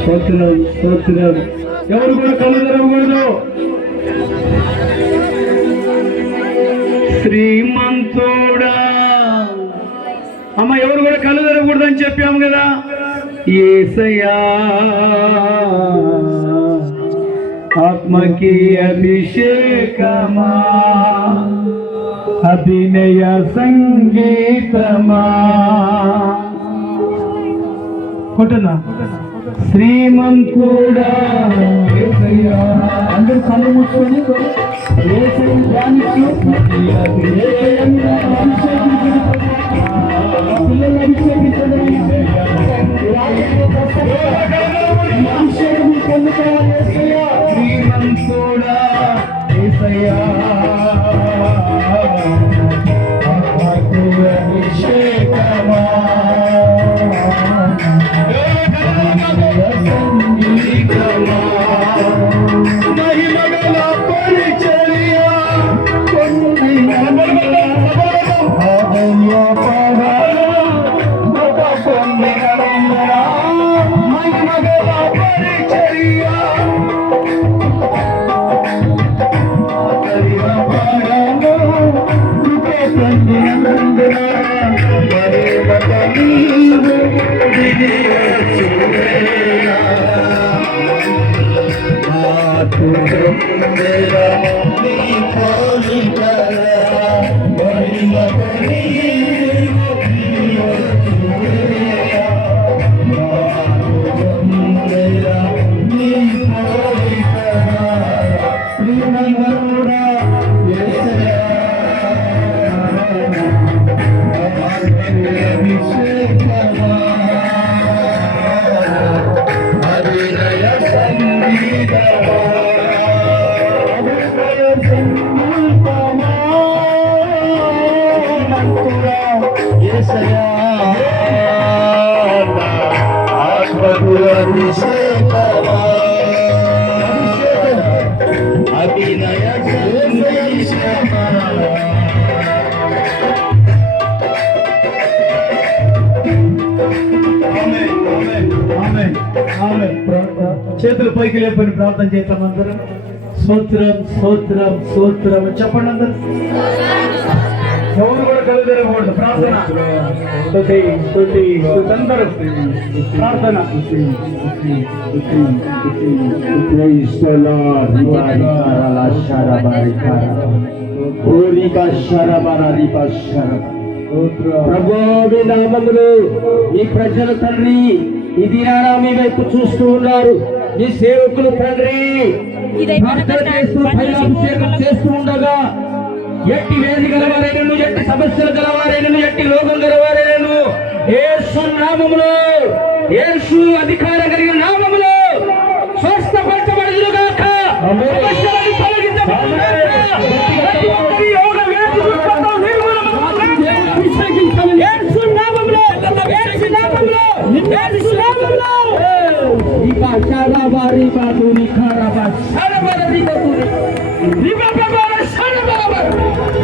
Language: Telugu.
స్తోత్రం స్తోత్రం. ఎవరు కూడా కళ్ళు తెరవకూడదు. శ్రీమంతుడా అమ్మ, ఎవరు కూడా కళ్ళు తెరవకూడదు అని చెప్పాము కదా. యేసయ్యా ఆత్మకి అభిషేకమా, అభినయ సంగీతమా. కొట్టనా? శ్రీమంతుడా అందరూ కళ్ళు మూసుకొని పిల్లలు అభిషేకించండి. శ్రీమంతుడా యేసయ్యా అభిషేకమా, సంగీతమా, మహిమగల పరిచర్య కొన్ని మహిమగల పరిచర్య చేతులు పైకి లేపని ప్రార్థన చేద్దాం అందరం. స్తోత్రం స్తోత్రం స్తోత్రం చెప్పండి అందరు. ఎవరు కూడా కళ్ళు తెరవకూడదు. ప్రార్థన స్తుతి స్తుతి అందరూ ప్రార్థన. ప్రభువు నామములో ఈ ప్రజలు తండ్రి ఈ దినాన మీ వైపు చూస్తూ ఉన్నారు. మీ సేవకులు తండ్రి అభిషేకం చేస్తూ ఉండగా ఎట్టి వేది గలవారైనను, ఎట్టి సమస్యలు గలవారైనను, ఎట్టి లోకం గలవారైనను యేసు నామములో, యేసు అధికారం కలిగిన నామములో స్వస్థపరచబడుదురుగాక. సమస్యలను తొలగించబడుదురుగాక. ప్రతి ఒక్కరి యోగ వేది దుఃఖంతో నిర్మూలమగుగాక. యేసు నామములో, యేసు నామములో, యేసు నామములో. ఇక శరబారి బాదుని ఖరబా శరబారి బాదుని రిబా బాబా శరబారి